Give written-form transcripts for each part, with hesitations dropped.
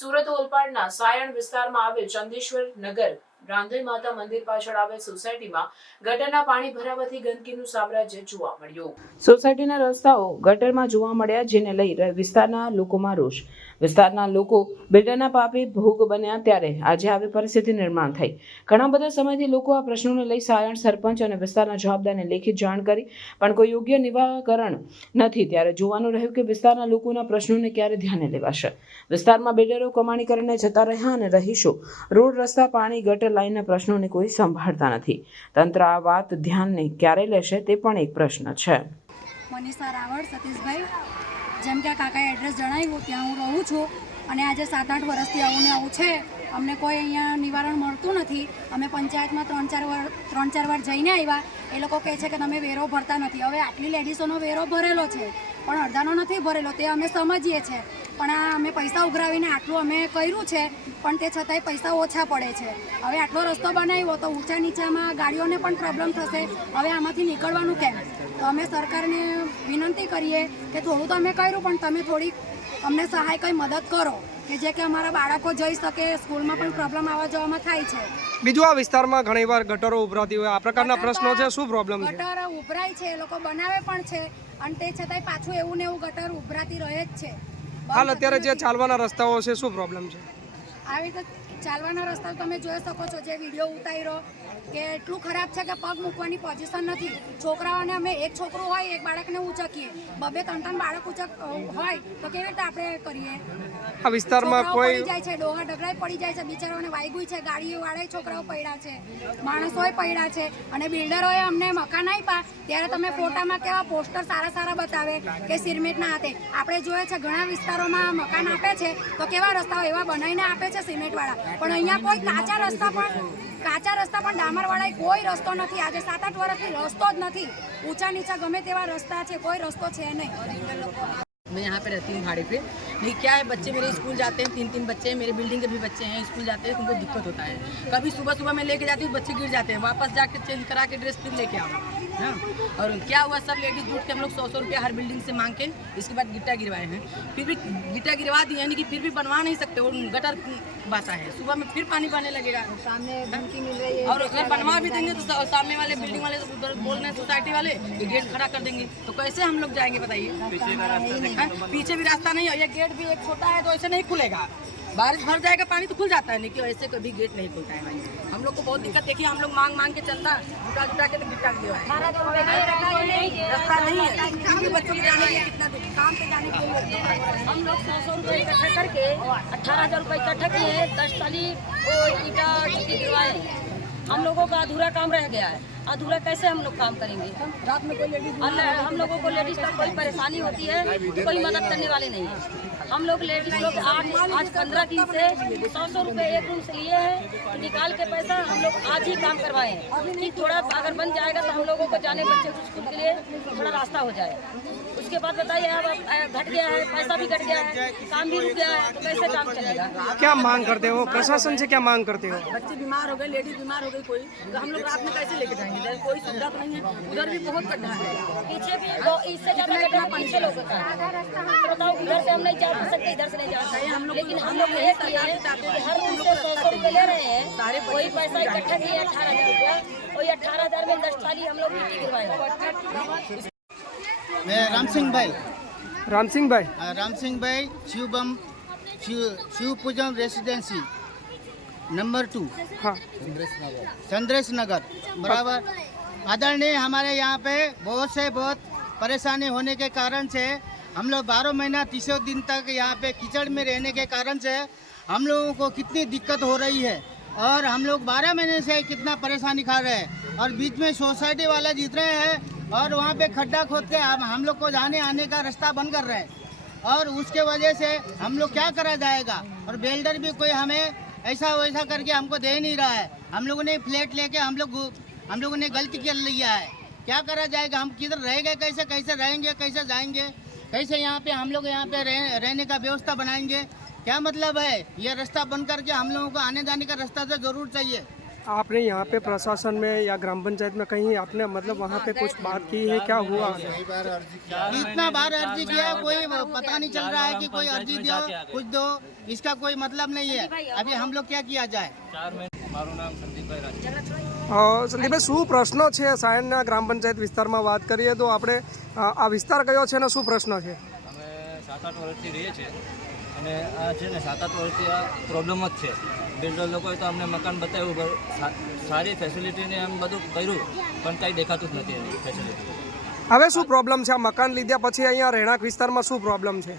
સુરત ઓલપાડના સાયણ વિસ્તારમાં આવેલ ચંદેશ્વર નગર રાંધલ માતા મંદિર પાછળ આવેલ સોસાયટીમાં ગટરના પાણી ભરાવાથી ગંદકીનું સામ્રાજ્ય જોવા મળ્યું। સોસાયટીના રસ્તાઓ ગટરમાં જોવા મળ્યા, જેને લઈ વિસ્તારના લોકોમાં રોષ। વિસ્તારના લોકો બિલ્ડરના પાપે ભોગ બન્યા ત્યારે આજે આવી પરિસ્થિતિ નિર્માણ થઈ। ઘણા બધા સમયથી લોકો આ પ્રશ્નોને લઈ સાયણ સરપંચ અને વિસ્તારના જવાબદારને લેખિત જાણ કરી, પણ કોઈ યોગ્ય નિરાકરણ નથી। ત્યારે જોવાનું રહ્યું કે વિસ્તારના લોકોના પ્રશ્નોને ક્યારે ધ્યાને લેવાશે। વિસ્તારમાં બિલ્ડરો કમાણી કરીને જતા રહ્યા અને રહીશો રોડ રસ્તા પાણી ગટર લાઈનના પ્રશ્નોને કોઈ સંભાળતા નથી। તંત્ર આ વાત ધ્યાને ક્યારે લેશે તે પણ એક પ્રશ્ન છે। મનીષા રાવળ સતીશભાઈ, જેમ કે કાકાએ એડ્રેસ જણાવ્યું ત્યાં હું રહું છું અને આજે 7-8 વર્ષથી આવું ને આવું છે। અમને કોઈ અહીંયા નિવારણ મળતું નથી। અમે પંચાયતમાં 3-4 વાર જઈને આવ્યા। એ લોકો કહે છે કે તમે વેરો ભરતા નથી। હવે આટલી લેડીઝોનો વેરો ભરેલો છે પણ અડધાનો નથી ભરેલો, તે અમે સમજીએ છીએ, પણ આ અમે પૈસા ઉઘરાવીને આટલું અમે કર્યું છે પણ તે છતાંય પૈસા ઓછા પડે છે। હવે આટલો રસ્તો બનાવ્યો તો ઊંચા નીચામાં ગાડીઓને પણ પ્રોબ્લેમ થશે। હવે આમાંથી નીકળવાનું કેમ? તો અમે સરકારને વિનંતી કરીએ કે થોડું તો અમે કર્યું પણ તમે થોડીક અમને સહાય કંઈ મદદ કરો કે જે કે અમારા બાળકો જઈ શકે, સ્કૂલમાં પણ પ્રોબ્લેમ આવવા જવામાં થાય છે। બીજું આ વિસ્તારમાં ઘણીવાર ગટરો ઉભરાતી હોય, આ પ્રકારના પ્રશ્નો છે, શું પ્રોબ્લેમ છે? ગટર ઉભરાય છે, એ લોકો બનાવે પણ છે અને તે છતાંય પાછું એવું ને એવું ગટર ઉભરાતી રહે જ છે। હાલ અત્યારે જે ચાલવાના રસ્તાઓ છે, શું પ્રોબ્લેમ છે? આવી રીતે ચાલવાના રસ્તા તમે જોઈ શકો છો, જે વિડીયો ઉતાર્યો કે એટલું ખરાબ છે કે પગ મૂકવાની પોઝિશન નથી। છોકરાઓને અમે એક છોકરું હોય એક બાળકને ઉચકીએ, 2-3 બાળક ઉચક હોય તો કેવી રીતે આપણે કરીએ? આ વિસ્તારમાં કોઈ પડી જાય છે, ડોહા ડગરાઈ પડી જાય છે, બિચારાઓને વાગ્યું છે, ગાડીઓ વાળા છોકરાઓ પડ્યા છે, માણસોય પડ્યા છે અને બિલ્ડરોએ અમને મકાન આપ્યા ત્યારે તમે ફોટામાં કેવા પોસ્ટર સારા બતાવે કે સિમેન્ટના હાથે। આપણે જોઈએ છે ઘણા વિસ્તારોમાં મકાન આપે છે તો કેવા રસ્તાઓ એવા બનાવીને આપે છે સિમેન્ટવાળા, પણ અહીંયા કોઈ કાચા રસ્તા પણ ડામરવાળા કોઈ રસ્તો નથી। આજે 7-8 વર્ષથી રસ્તો જ નથી। ઊંચા નીચા ગમે તેવા રસ્તા છે, કોઈ રસ્તો છે નહીં। मैं यहाँ पे रहती हूँ भाड़े पे। नहीं क्या है, बच्चे मेरे स्कूल जाते हैं, 3 बच्चे हैं, मेरे बिल्डिंग के भी बच्चे हैं, स्कूल जाते हैं, उनको दिक्कत होता है। कभी सुबह मैं लेके जाती हूँ, बच्चे गिर जाते हैं, वापस जाके चेंज करा के ड्रेस फिर लेके आओ। हाँ, और क्या हुआ, सब लेडीज जुट के हम लोग 100 रुपया हर बिल्डिंग से मांग के इसके बाद गिट्टा गिरवाए हैं। फिर भी गिट्टा गिरवा दिए, यानी कि फिर भी बनवा नहीं सकते, वो गटर बासा है, सुबह में फिर पानी बहने लगेगा। सामने धमकी मिल रही है, और अगर बनवा भी देंगे तो सामने वाले बिल्डिंग वाले उधर बोल रहे हैं सोसाइटी वाले कि गेट खड़ा कर देंगे, तो कैसे हम लोग जाएंगे बताइए? पीछे भी रास्ता नहीं है, ये गेट भी एक छोटा है तो ऐसे नहीं खुलेगा। बारिश भर जाएगा पानी तो खुल जाता है, लेकिन ऐसे कभी गेट नहीं खुलता है भाई। हम लोग को बहुत दिक्कत देखिए, हम लोग मांग के चलता, जुटा के तो गिट्टा गिरा है, रास्ता नहीं है, क्योंकि बच्चों को जाने के लिए कितना काम पे जाने के लिए हम लोग 100 रुपये इकट्ठा करके 18,000 रुपये इकट्ठा किए, 10 टाली ईटा गिरवाए। हम लोगों का अधूरा काम रह गया है। अधूरा कैसे हम लोग काम करेंगे? रात में कोई लेडीज हम लोगों को लेडीज का कोई परेशानी होती है तो कोई मदद करने वाले नहीं है। हम लोग लेडीज लोग आज 15 दिन से 100 रुपये एक रूम से लिए हैं, निकाल के पैसा हम लोग आज ही काम करवाए हैं कि थोड़ा अगर बन जाएगा तो हम लोगों को जाने बच्चे को स्कूल के लिए थोड़ा रास्ता हो जाए। उसके बाद बताइए, अब घट गया है, पैसा भी घट गया है, काम भी रुक गया है, तो कैसे काम चलेगा? क्या मांग करते हो? प्रशासन से क्या मांग करते हो? बच्चे बीमार हो गए, लेडीज बीमार हो गई कोई, तो हम लोग रात में कैसे लेके जाएंगे? इधर कोई सुविधा तो नहीं है, उधर भी बहुत गड्ढा है, पीछे भी इससे ज़्यादा गड्ढा पीछे लोगों का है। तो बताओ, उधर से हम नहीं जा सकते, इधर से नहीं जा सकते, लेकिन हम लोग ये किए हैं कि हर रूम से 100 रुपये ले रहे हैं। वही पैसा इकट्ठा किए 18,000 रुपया, वही 18,000 में 10 टाली हम लोग मिट्टी गिरवाए। मैं राम सिंह भाई शिव पूजन रेसिडेंसी नंबर 2, हाँ, चंद्रेश नगर बराबर। आदरणीय, हमारे यहाँ पे बहुत परेशानी होने के कारण से हम लोग 12 महीना 30 दिन तक यहाँ पे कीचड़ में रहने के कारण से हम लोगों को कितनी दिक्कत हो रही है, और हम लोग 12 महीने से कितना परेशानी खा रहे हैं, और बीच में सोसाइटी वाले जीत रहे हैं और वहाँ पे खड्डा खोद के हम लोग को जाने आने का रास्ता बंद कर रहे हैं, और उसके वजह से हम लोग क्या करा जाएगा? और बिल्डर भी कोई हमें ऐसा वैसा करके हमको दे नहीं रहा है। हम लोगों ने फ्लैट लेके हम लोगों ने गलती कर लिया है, क्या करा जाएगा? हम किधर रहेंगे, कैसे रहेंगे, कैसे जाएंगे, कैसे यहाँ पे हम लोग यहाँ पे रहने का व्यवस्था बनाएंगे? क्या मतलब है? ये रास्ता बंद करके हम लोगों को आने जाने का रास्ता तो जरूर चाहिए। आपने यहाँ पे प्रशासन में या ग्राम पंचायत में कहीं आपने मतलब वहाँ पे कुछ बात की है, क्या हुआ? कितना बार अर्जी किया, कोई पता नहीं चल रहा है कि कोई अर्जी दो कुछ दो, इसका कोई मतलब नहीं है। अभी हम लोग क्या किया जाए? સંદીપભાઈ, શું પ્રશ્નો છે સાયણના ગ્રામ પંચાયત વિસ્તારમાં વાત કરીએ તો આપણે આ વિસ્તાર કયો છે અને શું પ્રશ્ન છે? અમે 7-8 વર્ષથી રહીએ છીએ અને આ છે ને 7-8 વર્ષથી આ પ્રોબ્લેમ જ છે. બિલ્ડર લોકોએ તો અમને મકાન બતાવ્યું, સારી ફેસિલિટીને એમ બધું કર્યું, પણ કાંઈ દેખાતું જ નથી એની ફેસિલિટી. હવે શું પ્રોબ્લેમ છે આ મકાન લીધા પછી અહીંયા રહેણાંક વિસ્તારમાં શું પ્રોબ્લેમ છે?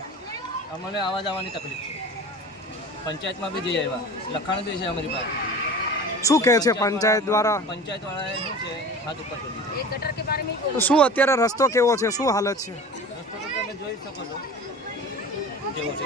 અમને આવવા જવાની તકલીફ છે. પંચાયતમાં બી જઈ આવ્યા, લખાણ બી છે અમારી પાસે. શું કહે છે પંચાયત દ્વારા? પંચાયતવાળાએ શું છે હાથ ઉપર કરી દીધું. एक गटर के बारे में ही તો શું અત્યારે રસ્તો કેવો છે, શું હાલત છે? રસ્તો તો તમે જોઈ શકો છો કેવો છે.